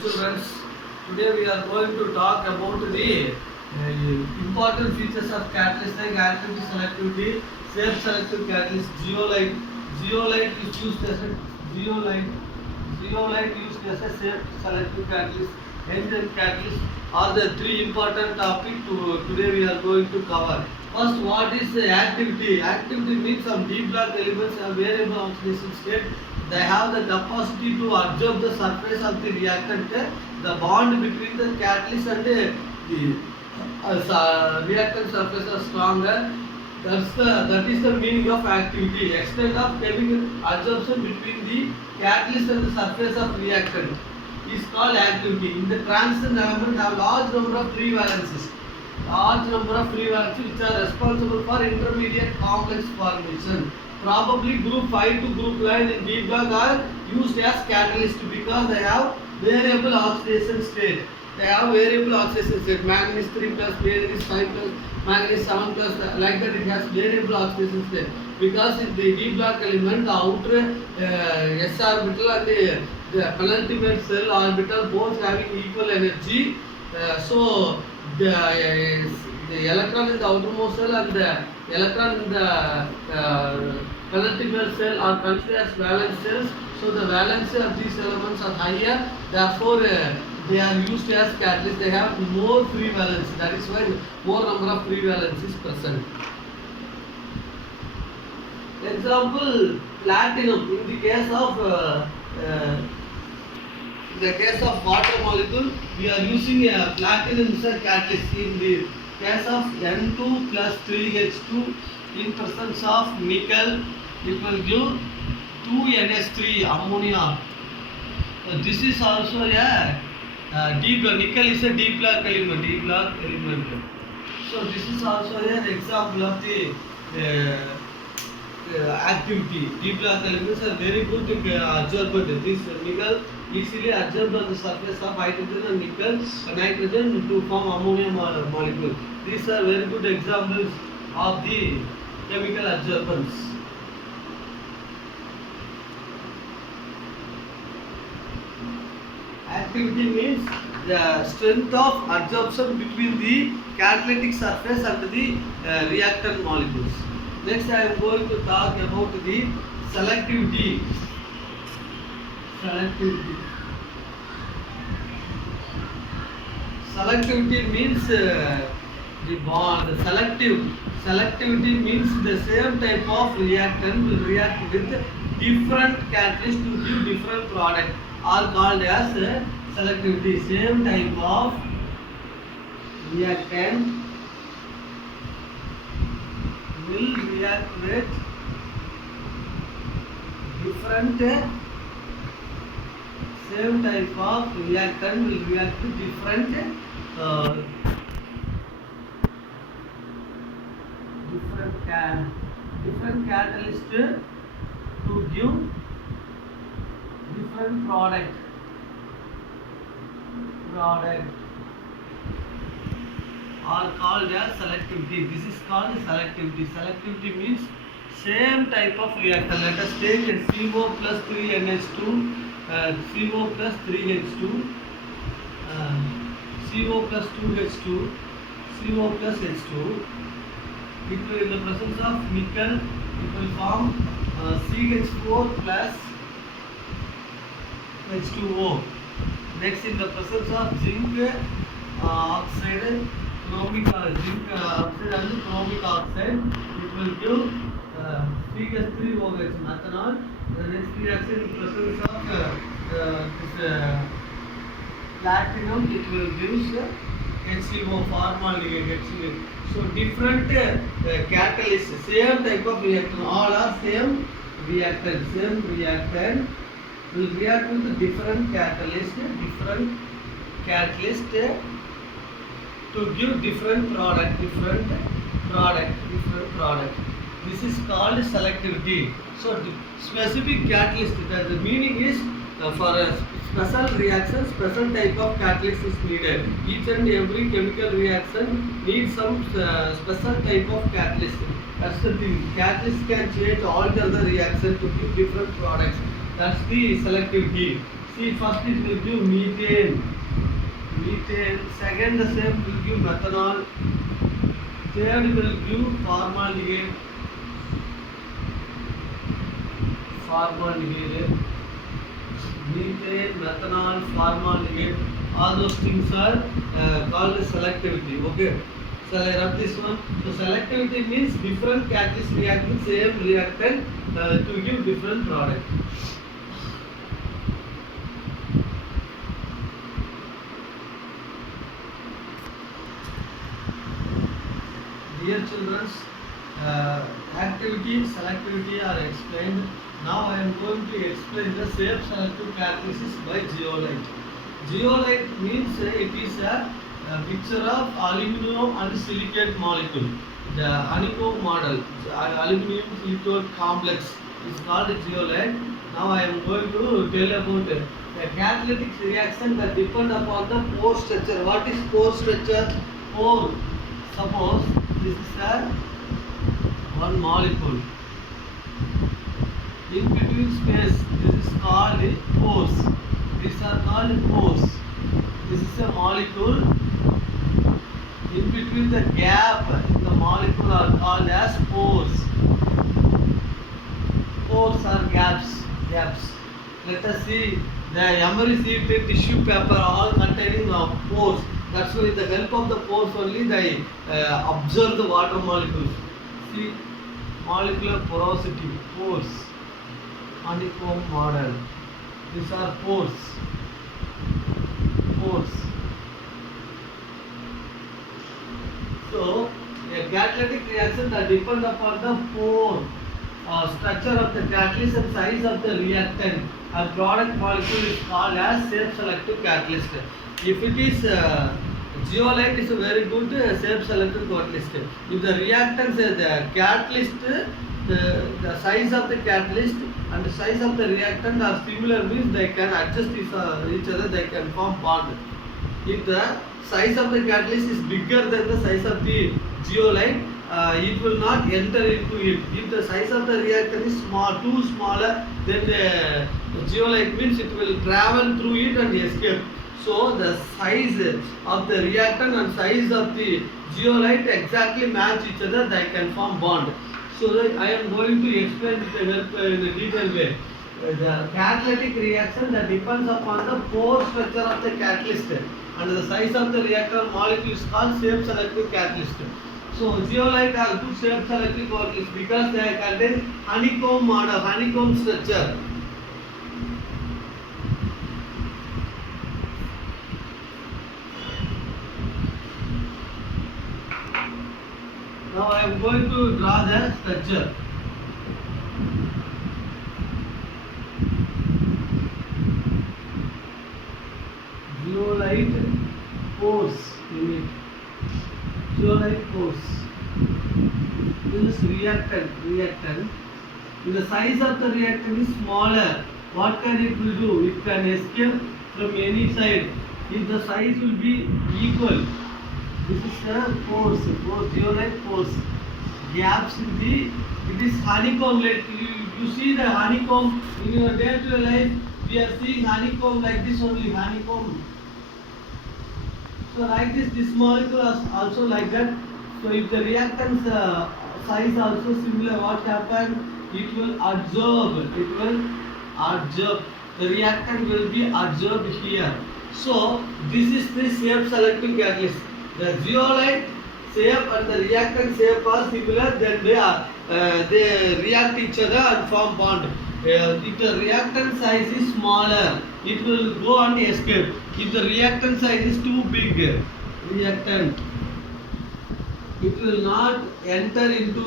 students. Today we are going to talk about the important features of catalyst like activity selectivity, self-selective catalyst, zeolite. Zeolite is used as a zeolite. Zeolite used as a self-selective catalyst. Enzyme catalyst are the three important topics today we are going to cover. First, what is the activity? Activity means some deep black elements are variable oxidation state. They have the capacity to absorb the surface of the reactant. The bond between the catalyst and the reactant surface are stronger. That is the meaning of activity. Extent of chemical absorption between the catalyst and the surface of reactant is called activity. In the transition element have large number of free valencies. Large number of free valencies which are responsible for intermediate complex formation. Probably group 5 to group 9 in deep black are used as catalyst because they have variable oxidation state. They have variable oxidation state. Manganese 3 plus, manganese 5 plus, manganese 7 plus, like that it has variable oxidation state. Because in the deep black element, the outer s orbital and the penultimate cell orbital both having equal energy. So the electron in the outermost cell and the electron in the penultimate cell are considered as valence cells. So the valency of these elements are higher. Therefore, they are used as catalysts. They have more free valence. That is why more number of free valence is present. Example: platinum. In the case of water molecule, we are using a platinum as a catalyst. In the case of N2 plus 3H2 in presence of nickel, it will give 2NH3 ammonia. This is also a deep black. Nickel is a deep black element. So this is also an example of the activity. Deep black elements are very good absorbent. This nickel easily absorbed on the surface of hydrogen and nickel nitrogen to form ammonia molecule. These are very good examples of the chemical absorbance. Activity means the strength of absorption between the catalytic surface and the reactant molecules. Next, I am going to talk about the selectivity. Selectivity means the bond. Selectivity means the same type of reactant will react with different catalysts to give different product. Are called as selectivity. Same type of reactant will react with different. Same type of reactant will react with different catalyst to give different product are called as selectivity. This is called selectivity. Selectivity means same type of reactor. Let us take CO plus 3NH2, CO plus 3H2, CO plus 2H2, CO plus H2. It will, in the presence of nickel, it will form CH4 plus H2O. Next, in the presence of zinc oxide, zinc oxide and chromic oxide, it will give CH3OH methanol. The next reaction, in the presence of platinum, it will give HCO, formaldehyde, HCO. So different catalysts, same type of reactant, all are same reactant will react with different catalyst to give different product. This is called selectivity. So specific catalyst, the meaning is for a special reaction, special type of catalyst is needed. Each and every chemical reaction needs some special type of catalyst. That's the thing. Catalyst can change all the other reaction to give different products. That's the selectivity. See, first it will give methane. Second, the same will give methanol. Third will give formaldehyde. Methane, methanol, formaldehyde. All those things are called selectivity. Okay. So I write this one. So selectivity means different catalysts reacting same reactant to give different product. Dear children, activity, selectivity are explained. Now I am going to explain the safe selective catalysis by zeolite. Zeolite means it is a mixture of aluminum and silicate molecule. The honeycomb model, aluminum silicate complex is called zeolite. Now I am going to tell about the catalytic reaction that depend upon the pore structure. What is pore structure? Pore. Suppose this is a one molecule. In between space, this is called pores. These are called pores. This is a molecule. In between the gap, the molecule are called as pores. Pores are gaps. Let us see the emery sheet, tissue paper, all containing pores. That's why with the help of the pores only they observe the water molecules. See, molecular porosity, pores, honeycomb model. These are pores. So, a catalytic reaction that depends upon the pore structure of the catalyst and size of the reactant. A product molecule is called as safe selective catalyst. If it is zeolite, is a very good safe selective catalyst. If the reactants, the catalyst, the size of the catalyst and the size of the reactant are similar, means they can adjust each other, they can form bond. If the size of the catalyst is bigger than the size of the zeolite, it will not enter into it. If the size of the reactant is too smaller, then the zeolite means it will travel through it and escape. So the size of the reactant and size of the zeolite exactly match each other, they can form bond. So I am going to explain it in a detailed way. The catalytic reaction that depends upon the pore structure of the catalyst and the size of the reactor molecule is called safe selective catalyst. So zeolite are good safe selective catalyst because they contain honeycomb model, honeycomb structure. Now I am going to draw the structure. Zeolite pores in it. Zeolite pores. This is reactant. If the size of the reactant is smaller, what can it will do? It can escape from any side. If the size will be equal, this is the pores, zeolite pores. Gaps in the, it is honeycomb. Like you see the honeycomb in your day-to-day life. We are seeing honeycomb like this only, honeycomb. So like this molecule is also like that. So if the reactant's size also similar, what happens? It will absorb. The reactant will be absorbed here. So this is the safe selective catalyst. The zeolite shape and the reactant shape are similar, then they react each other and form bond. If the reactant size is smaller, it will go and escape. If the reactant size is too big, it will not enter into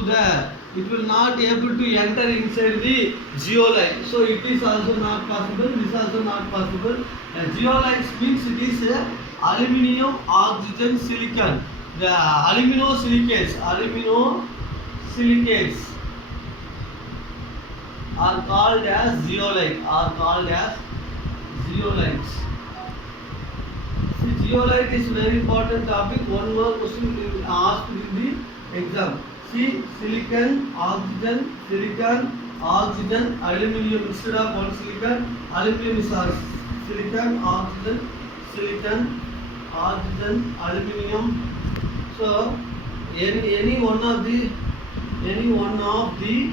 it will not able to enter inside the zeolite. So it is also not possible, this is also not possible. Zeolite means it is aluminium, oxygen, silicon. The aluminosilicates are called as zeolite, See, zeolite is very important topic. One more question will be asked in the exam. See, silicon, oxygen, aluminum. Instead of one silicon, aluminum is silicon, oxygen, aluminum. So any one of the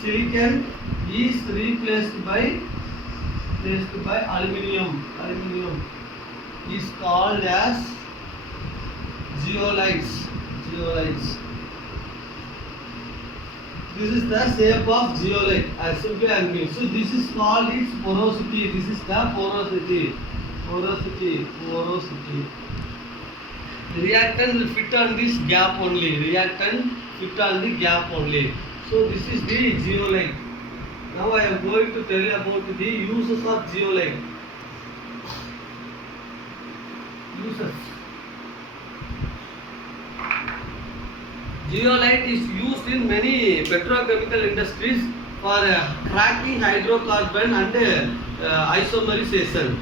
silicon is replaced by aluminum. Aluminum is called as zeolites. This is the shape of zeolite. As simply I mean. So this is called its porosity. This is the porosity. Reactant will fit on this gap only. So this is the zeolite. Now I am going to tell you about the uses of zeolite. Zeolite is used in many petrochemical industries for cracking hydrocarbon and isomerization,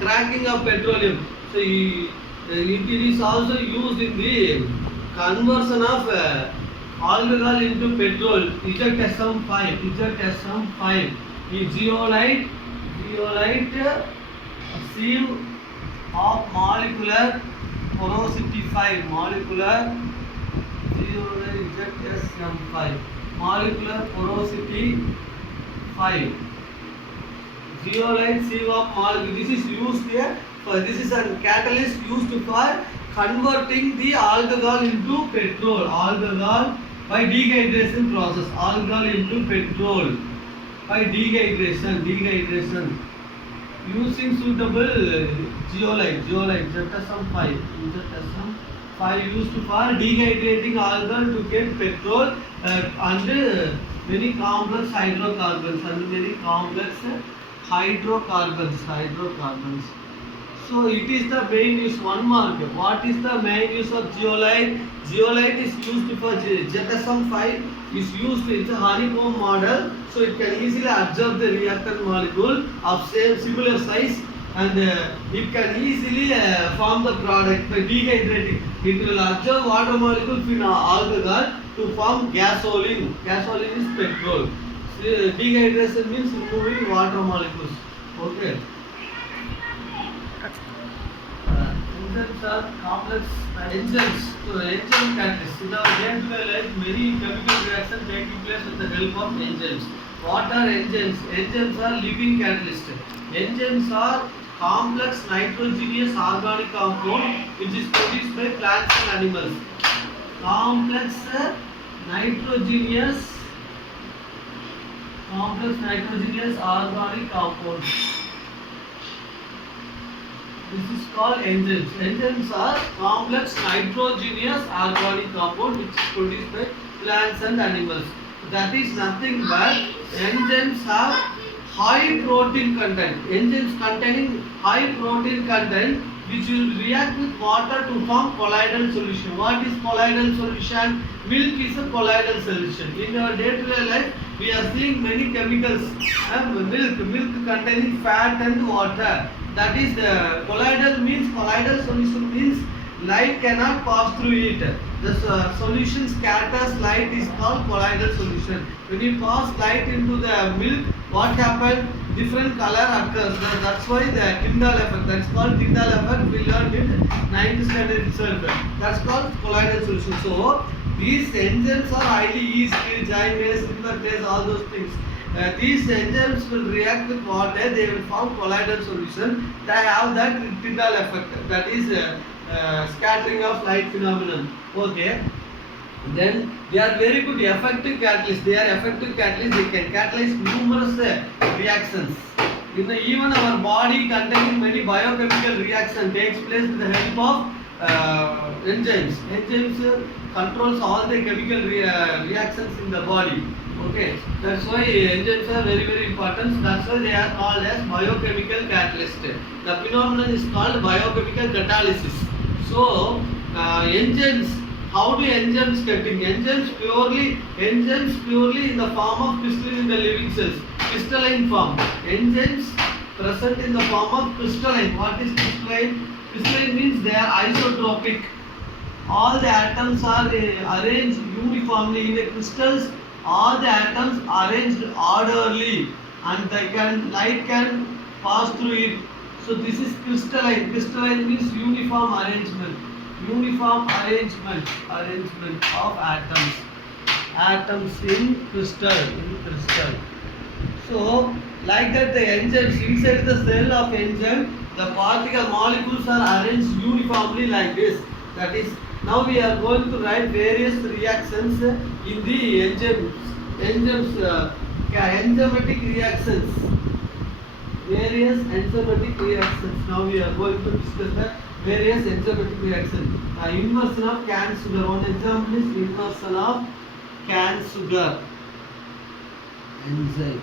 cracking of petroleum. So it is also used in the conversion of alcohol into petrol. ZSM5. Is zeolite sieve of molecular porosity 5. ZSM5 molecular porosity 5. Zeolite sieve of molecule. This is used here for, this is a catalyst used for converting the alcohol into petrol. Alcohol by dehydration process. Alcohol into petrol by dehydration. Using suitable zeolite ZSM5 used for dehydrating alcohol to get petrol and many complex hydrocarbons. So it is the main use. One mark. What is the main use of zeolite? Zeolite is used for ZSM5 is used in the honeycomb model, so it can easily absorb the reactant molecule of similar size, and it can easily form the product by dehydrating. It will absorb water molecules in alcohol to form gasoline. Gasoline is petrol. So, dehydration means removing water molecules. Okay. Enzymes are complex enzymes. So enzyme catalysts. In our day-to-day life, many chemical reactions taking place with the help of enzymes. What are enzymes? Enzymes are living catalysts. Enzymes are complex nitrogenous organic compound which is produced by plants and animals. Complex nitrogenous organic compound. This is called enzymes. Enzymes are complex nitrogenous organic compound which is produced by plants and animals. That is nothing but enzymes have high protein content. Enzymes containing high protein content which will react with water to form colloidal solution. What is colloidal solution? Milk is a colloidal solution. In our day-to-day life, we are seeing many chemicals. Milk containing fat and water. That is the colloidal solution means light cannot pass through it. The solution scatters light is called colloidal solution. When you pass light into the milk, what happens? Different color occurs. That's why the Tyndall effect. That's called Tyndall effect. We learned in 9th standard itself. That's called colloidal solution. So these enzymes are highly yeast-based, gymase, invertase, all those things. These enzymes will react with water. They will form colloidal solution. They have that Tyndall effect. That is scattering of light phenomenon. Okay. Then they are very good effective catalysts. They can catalyze numerous reactions. Even our body containing many biochemical reaction takes place with the help of enzymes. Enzymes controls all the chemical reactions in the body. Okay, that's why enzymes are very, very important. That's why they are called as biochemical catalyst. The phenomenon is called biochemical catalysis. So enzymes. How do enzymes getting? Enzymes purely in the form of crystalline in the living cells. Crystalline form. Enzymes present in the form of crystalline. What is crystalline? Crystalline means they are isotropic. All the atoms are arranged uniformly in the crystals. All the atoms arranged orderly, and light can pass through it. So this is crystalline. Crystalline means uniform arrangement. Uniform arrangement of atoms. Atoms in crystal. So like that the enzymes inside the cell of enzyme, the particle molecules are arranged uniformly like this. That is, now we are going to write various reactions in the enzymatic reactions. Various enzymatic reactions. Now we are going to discuss the various enzymatic reactions. Inversion of canned sugar. One example is inversion of canned sugar enzyme.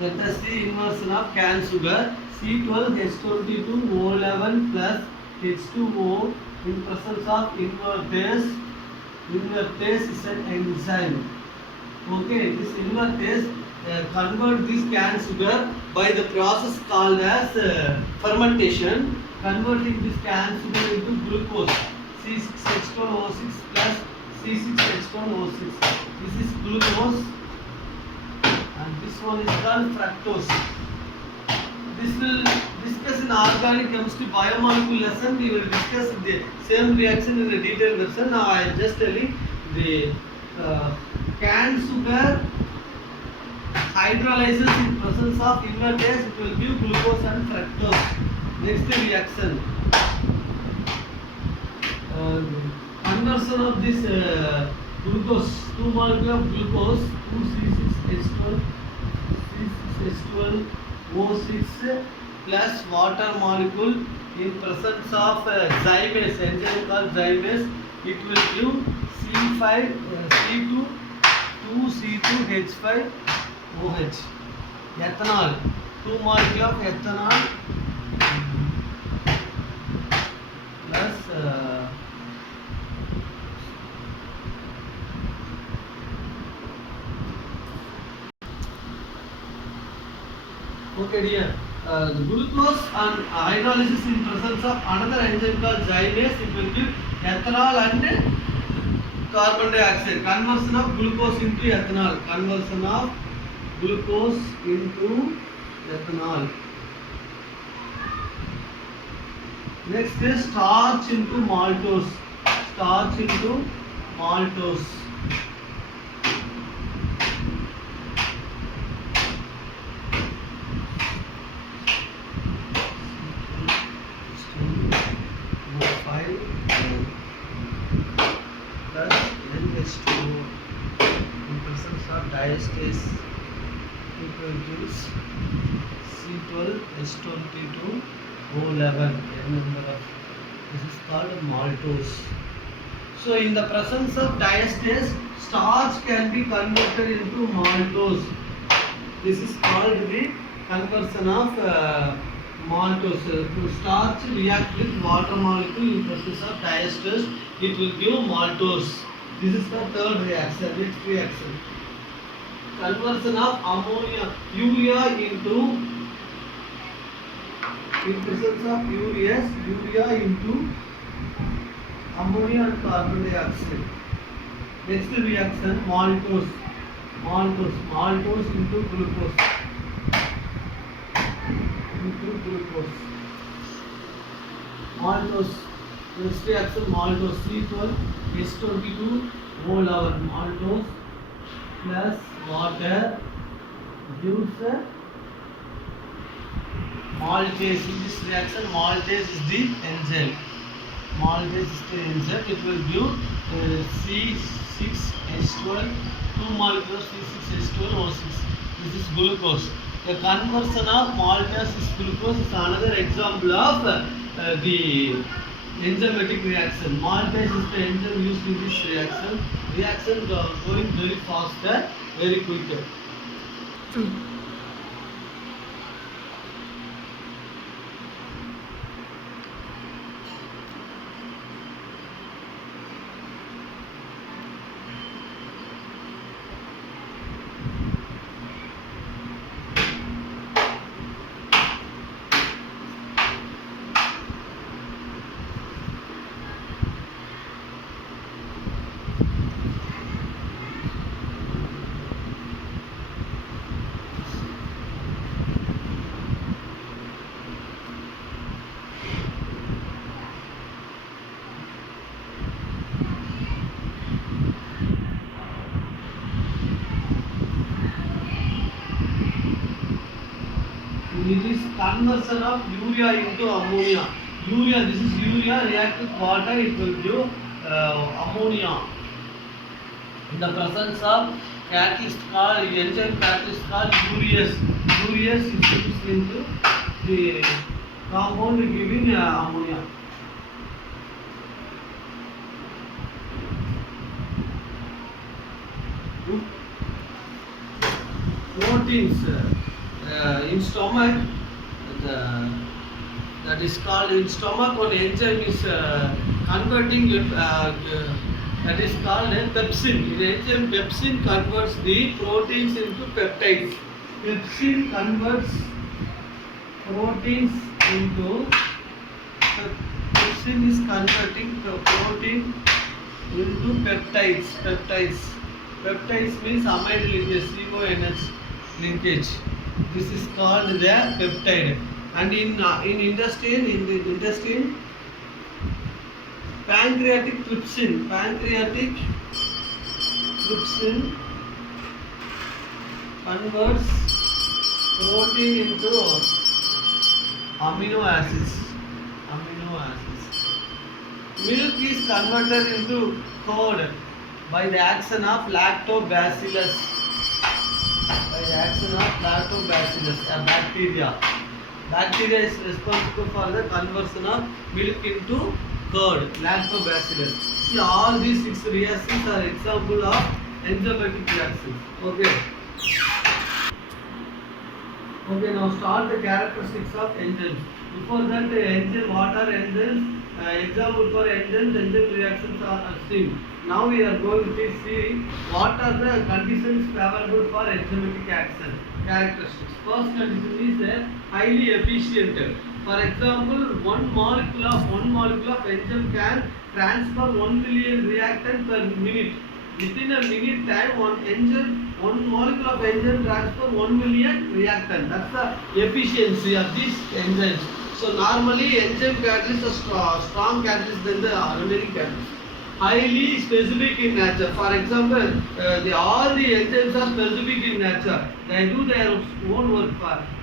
Let us see inversion of canned sugar. C12H22O11 plus H2O in presence of invertase. Invertase is an enzyme. Okay, this invertase convert this canned sugar by the process called as fermentation, converting this canned sugar into glucose C6H12O6 plus C6H12O6. This is glucose and this one is called fructose. This will discuss in organic chemistry biomolecule lesson. We will discuss the same reaction in a detailed version. Now I am just telling the canned sugar hydrolyzes in presence of invertase, it will give glucose and fructose. Next reaction, conversion of this glucose, 2 molecule of glucose, 2C6H12O6 plus water molecule in presence of zymase, enzyme called zymase, it will give C5, 2C2H5OH. Ethanol, 2 molecule of ethanol plus okay dear, glucose and hydrolysis in presence of another enzyme called zymase, it will give ethanol and carbon dioxide. Conversion of glucose into ethanol. Conversion of glucose into ethanol. Next is starch into maltose. Starch into maltose. Diastase, it will give C12H22O11, number of, this is called maltose. So in the presence of diastase, starch can be converted into maltose. This is called the conversion of maltose. Starch react with water molecule in presence of diastase, it will give maltose. This is the third reaction. Next reaction, conversion of urea into, in presence of urea into ammonia and carbon dioxide. Next reaction, maltose into glucose. Maltose. Next reaction, maltose, C12H22O11, maltose plus water gives maltase. In this reaction, maltase is the enzyme. It will give C6H12, 2 molecules C6H12O6. This is glucose. The conversion of maltase is glucose is another example of the enzymatic reaction. Maltase is the enzyme used in this reaction. Reaction going very faster, very quicker. conversion of urea into ammonia. Urea, this is urea react with water, it will give ammonia. In the presence of catalyst called enzyme catalyst called urease. Urease is used into the compound giving ammonia. Proteins in stomach, that is called in stomach one enzyme is converting that is called pepsin. The enzyme pepsin converts the proteins into peptides. Pepsin converts proteins into pepsin is converting protein into peptides. Peptides means amide linkage, CONH linkage. This is called the peptide. And in intestine, pancreatic trypsin converts protein into amino acids. Milk is converted into curd by the action of lactobacillus. A bacteria. Bacteria is responsible for the conversion of milk into curd, lactobacillus. See, all these 6 reactions are example of enzymatic reactions. Okay, now start the characteristics of enzymes. Before that, what are enzymes? Example for enzymes, enzyme reactions are seen. Now we are going to see what are the conditions favorable for enzymatic action. Characteristics. First condition is highly efficient. For example, one molecule of enzyme can transfer 1 million reactant per minute. Within a minute time, one molecule of enzyme transfer 1 million reactant. That's the efficiency of these enzymes. So normally enzyme catalysts are strong catalysts than the remaining catalysts. Highly specific in nature. For example, all the enzymes are specific in nature. They do their own work.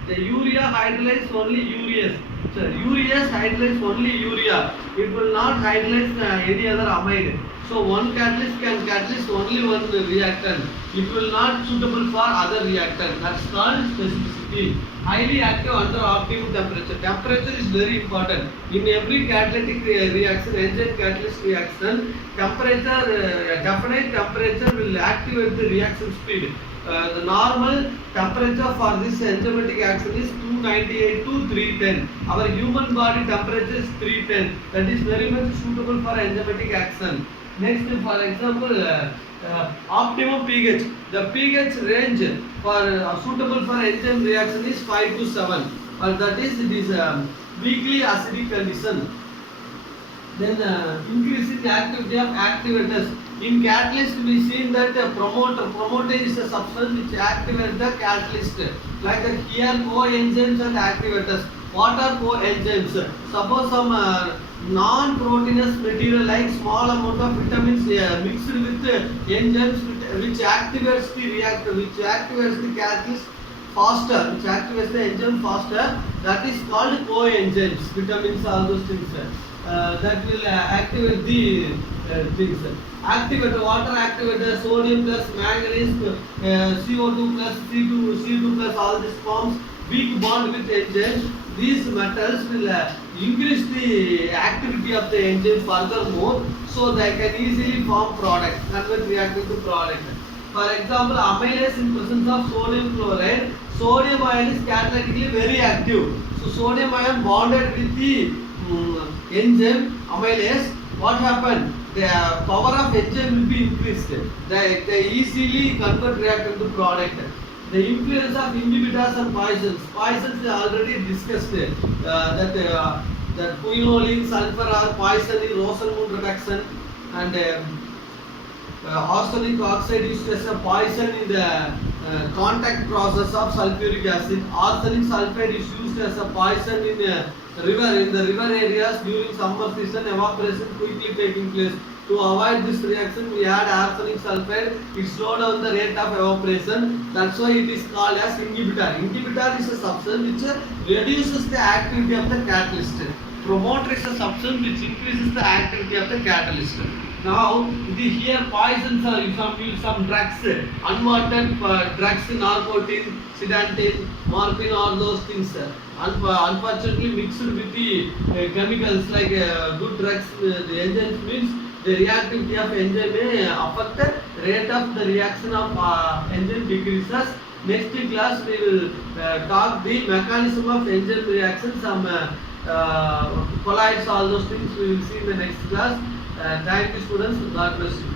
The urea hydrolyzes only urease. So urease hydrolyzes only urea. It will not hydrolyze any other amide. So one catalyst can catalyze only one reactant. It will not suitable for other reactant. That's called specificity. Highly active under optimum temperature. Temperature is very important. In every catalytic reaction, enzyme catalyst reaction, definite temperature will activate the reaction speed. The normal temperature for this enzymatic action is 298 to 310. Our human body temperature is 310. That is very much suitable for enzymatic action. Next, for example, optimum pH. The pH range for suitable for enzyme reaction is 5 to 7. That is it is weakly acidic condition. Then increasing activity of activators. In catalyst, we seen that promoter is a substance which activates the catalyst. Like here, coenzymes and activators. What are coenzymes? Suppose some non-proteinous material like small amount of vitamins mixed with enzymes which activates the reactor, which activates the catalyst faster, which activates the enzyme faster. That is called coenzymes. Vitamins, all those things. That will activate the things. Activator, water activator, sodium plus manganese, CO2 plus C2 plus, all this forms weak bond with enzymes. These metals will increase the activity of the enzyme furthermore, so they can easily form product, convert reactant to product. For example, amylase in presence of sodium chloride, sodium ion is catalytically very active. So sodium ion bonded with the enzyme amylase. What happened? The power of enzyme will be increased. They easily convert reactant to product. The influence of inhibitors and poisons. Poisons are already discussed. That quinoline, sulfur are poison in Rosenmund reduction, and arsenic oxide is as a poison in the contact process of sulfuric acid. Arsenic sulfide is used as a poison in the river areas during summer season. Evaporation quickly taking place. To avoid this reaction, we add arsenic sulfide. It slows down the rate of evaporation. That's why it is called as inhibitor. Inhibitor is a substance which reduces the activity of the catalyst. Promoter is a substance which increases the activity of the catalyst. Now, here poisons are some drugs, unwanted drugs, narcotin, sedative, morphine, all those things. Unfortunately, mixed with the chemicals like good drugs, the enzymes means the reactivity of enzyme may affect the rate of the reaction of enzyme decreases. Next class we will talk the mechanism of enzyme reaction, some colloids, all those things we will see in the next class. Thank you students, God bless you.